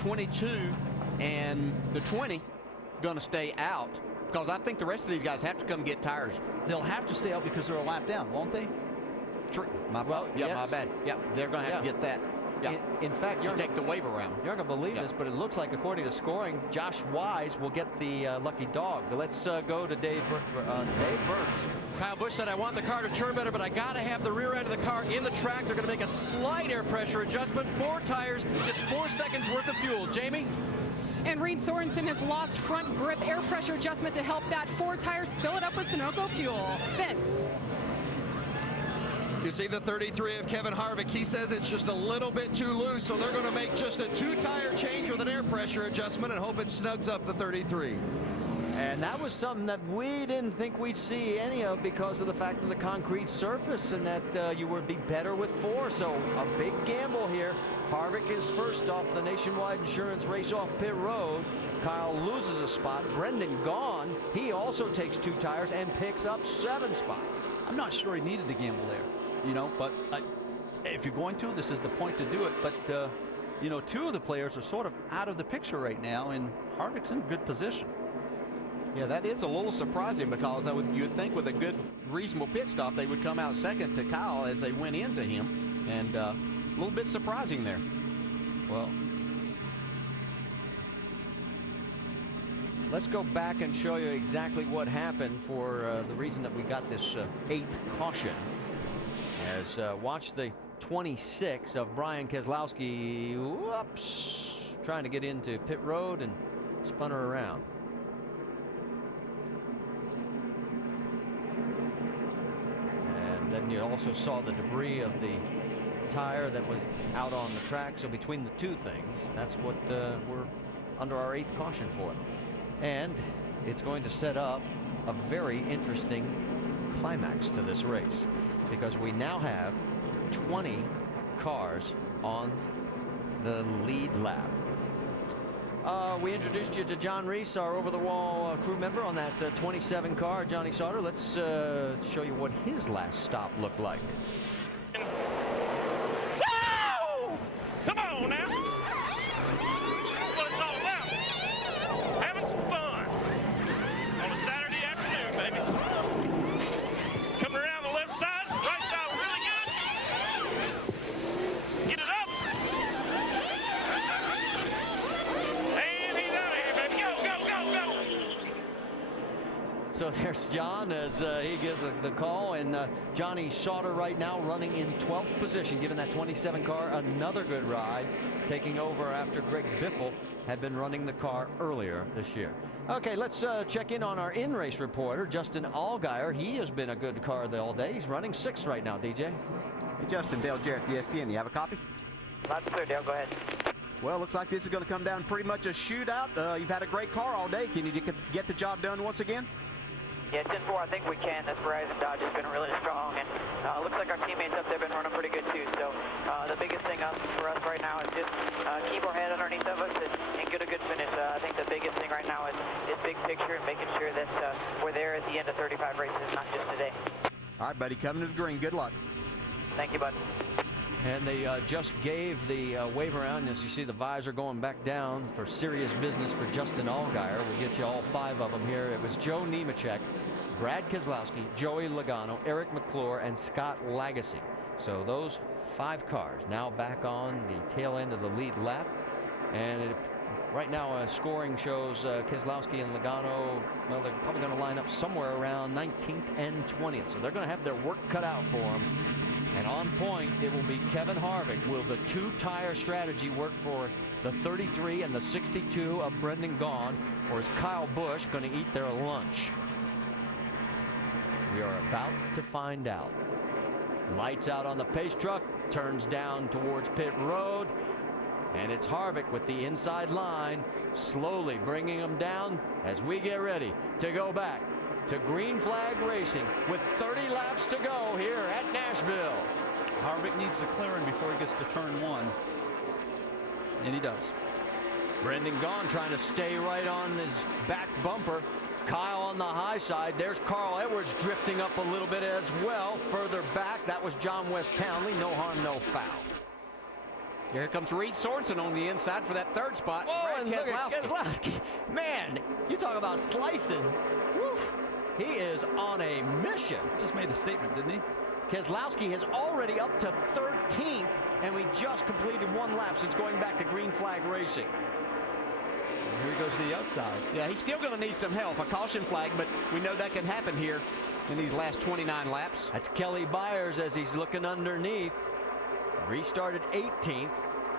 22 and the 20 going to stay out? Because I think the rest of these guys have to come get tires. They'll have to stay out because they're a lap down, won't they? True. My fault. Yeah, yes. my bad. Yeah, they're going to have to get that. Yeah. In fact, to take the wave around. You're not going to believe this, but it looks like, according to scoring, Josh Wise will get the lucky dog. Let's go to Dave Burns. Kyle Busch said, I want the car to turn better, but I got to have the rear end of the car in the track. They're going to make a slight air pressure adjustment. 4 tires, just 4 seconds worth of fuel. Jamie? And Reed Sorensen has lost front grip air pressure adjustment to help that 4 tires fill it up with Sunoco fuel. Vince. You see the 33 of Kevin Harvick. He says it's just a little bit too loose, so they're going to make just a 2-tire change with an air pressure adjustment and hope it snugs up the 33. And that was something that we didn't think we'd see any of because of the fact of the concrete surface and that you would be better with 4. So a big gamble here. Harvick is first off the Nationwide Insurance race off pit road. Kyle loses a spot. Brendan Gaughan, he also takes 2 tires and picks up 7 spots. I'm not sure he needed to gamble there. You know, but if you're going to, this is the point to do it. But, you know, 2 of the players are sort of out of the picture right now, and Harvick's in a good position. Yeah, that is a little surprising because you would think with a good, reasonable pit stop, they would come out second to Kyle as they went into him. And a little bit surprising there. Well, let's go back and show you exactly what happened for the reason that we got this 8th caution. As watch the 26 of Brian Keselowski, whoops, trying to get into pit road and spun her around. And then you also saw the debris of the tire that was out on the track. So between the 2 things, that's what we're under our 8th caution for. And it's going to set up a very interesting climax to this race, because we now have 20 cars on the lead lap. We introduced you to John Reese, our over-the-wall crew member on that 27 car, Johnny Sauter. Let's show you what his last stop looked like. Woo! Come on now. What it's all about. Having some fun on a Saturday afternoon, baby. Coming around the left side, right side really good. Get it up. And he's out of here, baby. Go, go, go, go. So there's John as he gives the call, and Johnny Sauter right now running in 12th position, giving that 27 car another good ride, taking over after Greg Biffle had been running the car earlier this year. Okay, let's check in on our in-race reporter, Justin Allgaier. He has been a good car all day. He's running 6th right now, DJ. Hey, Justin, Dale Jarrett, the ESPN. You have a copy? Loud and clear, Dale. Go ahead. Well, looks like this is going to come down pretty much a shootout. You've had a great car all day. Can you get the job done once again? Yeah, 10-4, I think we can. This Verizon Dodge has been really strong, and looks like our teammates up there have been running pretty good too. So the biggest thing for us right now is just keep our head underneath of us and get a good finish. I think the biggest thing right now is big picture and making sure that we're there at the end of 35 races, not just today. All right, buddy, coming to the green. Good luck. Thank you, bud. And they just gave the wave around. As you see, the visor going back down for serious business for Justin Allgaier. We'll get you all 5 of them here. It was Joe Nemechek, Brad Keselowski, Joey Logano, Eric McClure, and Scott Lagasse. So those 5 cars now back on the tail end of the lead lap. And right now, scoring shows Keselowski and Logano, well, they're probably going to line up somewhere around 19th and 20th. So they're going to have their work cut out for them. And on point, it will be Kevin Harvick. Will the 2-tire strategy work for the 33 and the 62 of Brendan Gaughan, or is Kyle Busch going to eat their lunch? We are about to find out. Lights out on the pace truck, turns down towards pit road, and it's Harvick with the inside line, slowly bringing him down as we get ready to go back to green flag racing with 30 laps to go here at Nashville. Harvick needs the clearing before he gets to turn 1. And he does. Brendan Gaughan trying to stay right on his back bumper. Kyle on the high side. There's Carl Edwards drifting up a little bit as well. Further back, that was John West Townley. No harm, no foul. Here comes Reed Sorensen on the inside for that third spot. Whoa, and Brad look at Keselowski. Keselowski. Man, you talk about slicing. Woof. He is on a mission. Just made a statement, didn't he? Keselowski is already up to 13th, and we just completed one lap since going back to green flag racing. And here he goes to the outside. Yeah, he's still going to need some help, a caution flag, but we know that can happen here in these last 29 laps. That's Kelly Byers as he's looking underneath. Restarted 18th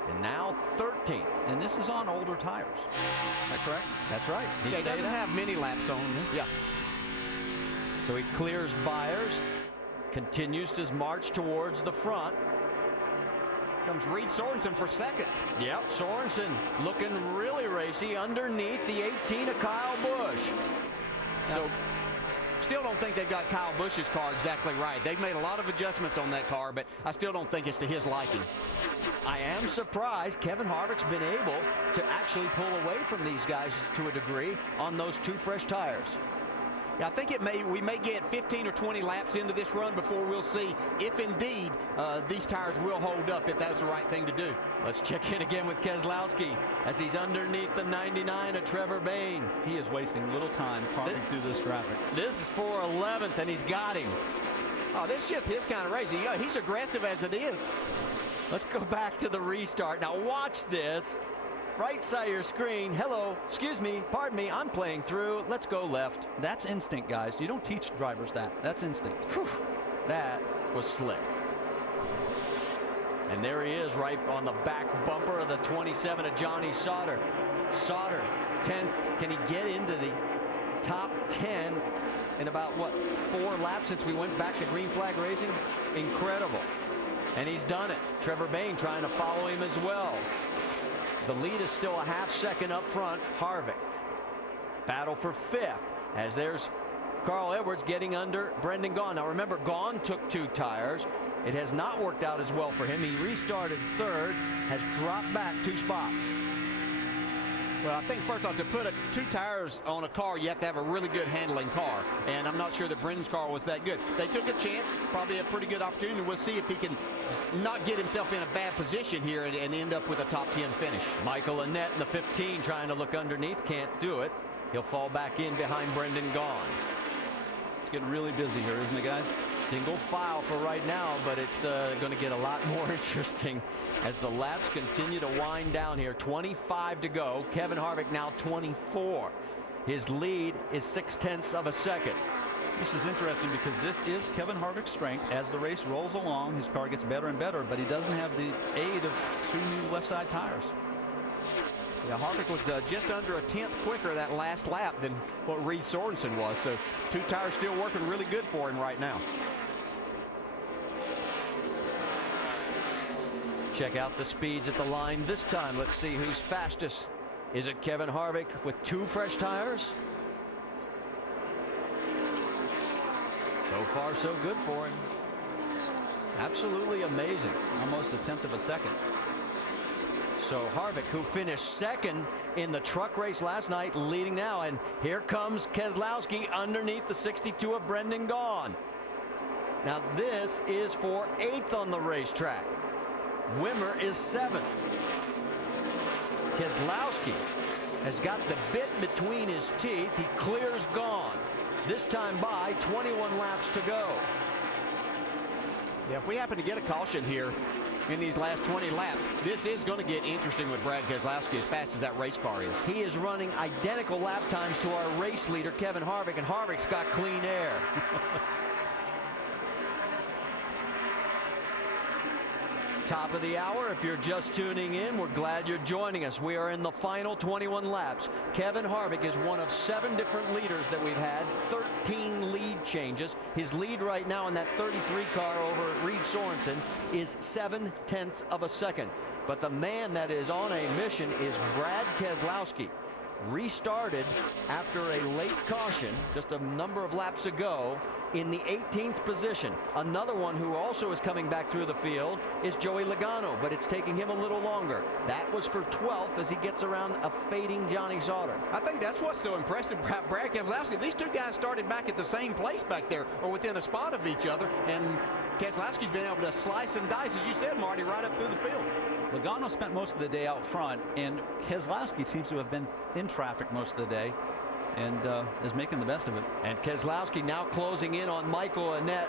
and now 13th. And this is on older tires. Is that correct? That's right. He doesn't have many laps on him. Yeah. So he clears Byers, continues his march towards the front. Comes Reed Sorensen for second. Yep, Sorensen looking really racy underneath the 18 of Kyle Busch. So still don't think they've got Kyle Busch's car exactly right. They've made a lot of adjustments on that car, but I still don't think it's to his liking. I am surprised Kevin Harvick's been able to actually pull away from these guys to a degree on those two fresh tires. Yeah, I think we may get 15 or 20 laps into this run before we'll see if indeed these tires will hold up, if that's the right thing to do. Let's check in again with Keselowski as he's underneath the 99 of Trevor Bayne. He is wasting little time carving through this traffic. This is for 11th, and he's got him. Oh, this is just his kind of racing. Yeah, he's aggressive as it is. Let's go back to the restart. Now watch this. Right side of your screen. Hello, excuse me, pardon me, I'm playing through. Let's go left. That's instinct, guys. You don't teach drivers that. That's instinct. Whew, that was slick. And there he is right on the back bumper of the 27 of Johnny Sauter. Sauter, 10th. Can he get into the top 10 in about, what, 4 laps since we went back to green flag racing? Incredible. And he's done it. Trevor Bayne trying to follow him as well. The lead is still a half second up front. Harvick. Battle for 5th as there's Carl Edwards getting under Brendan Gaughan. Now remember, Gaughan took 2 tires. It has not worked out as well for him. He restarted 3rd, has dropped back 2 spots. Well, I think first off, to put 2 tires on a car, you have to have a really good handling car. And I'm not sure that Brendan's car was that good. They took a chance, probably a pretty good opportunity. We'll see if he can not get himself in a bad position here and end up with a top 10 finish. Michael Annett in the 15 trying to look underneath, can't do it. He'll fall back in behind Brendan Gaughan. It's getting really busy here, isn't it, guys? Single file for right now, but it's going to get a lot more interesting as the laps continue to wind down here. 25 to go. Kevin Harvick now 24. His lead is 0.6 of a second. This is interesting because this is Kevin Harvick's strength. As the race rolls along, his car gets better and better, but he doesn't have the aid of 2 new left side tires. Yeah, Harvick was just under a 10th quicker that last lap than what Reed Sorensen was. So 2 tires still working really good for him right now. Check out the speeds at the line this time. Let's see who's fastest. Is it Kevin Harvick with 2 fresh tires? So far, so good for him. Absolutely amazing. Almost 1/10 of a second. So Harvick, who finished 2nd in the truck race last night, leading now. And here comes Keselowski underneath the 62 of Brendan Gaughan. Now this is for 8th on the racetrack. Wimmer is 7th. Keselowski has got the bit between his teeth. He clears Gaughan. This time by 21 laps to go. Yeah, if we happen to get a caution here in these last 20 laps, this is going to get interesting with Brad Keselowski as fast as that race car is. He is running identical lap times to our race leader, Kevin Harvick, and Harvick's got clean air. Top of the hour. If you're just tuning in, we're glad you're joining us. We are in the final 21 laps. Kevin Harvick is one of 7 different leaders that we've had. 13 lead changes. His lead right now in that 33 car over Reed Sorensen is 0.7 of a second. But the man that is on a mission is Brad Keselowski. Restarted after a late caution just a number of laps ago in the 18th position. Another one who also is coming back through the field is Joey Logano, but it's taking him a little longer. That was for 12th as he gets around a fading Johnny Sauter. I think that's what's so impressive about Brad Keselowski. These 2 guys started back at the same place back there, or within a spot of each other, and Keselowski's been able to slice and dice, as you said, Marty, right up through the field. Logano spent most of the day out front, and Keselowski seems to have been in traffic most of the day and is making the best of it. And Keselowski now closing in on Michael Annett.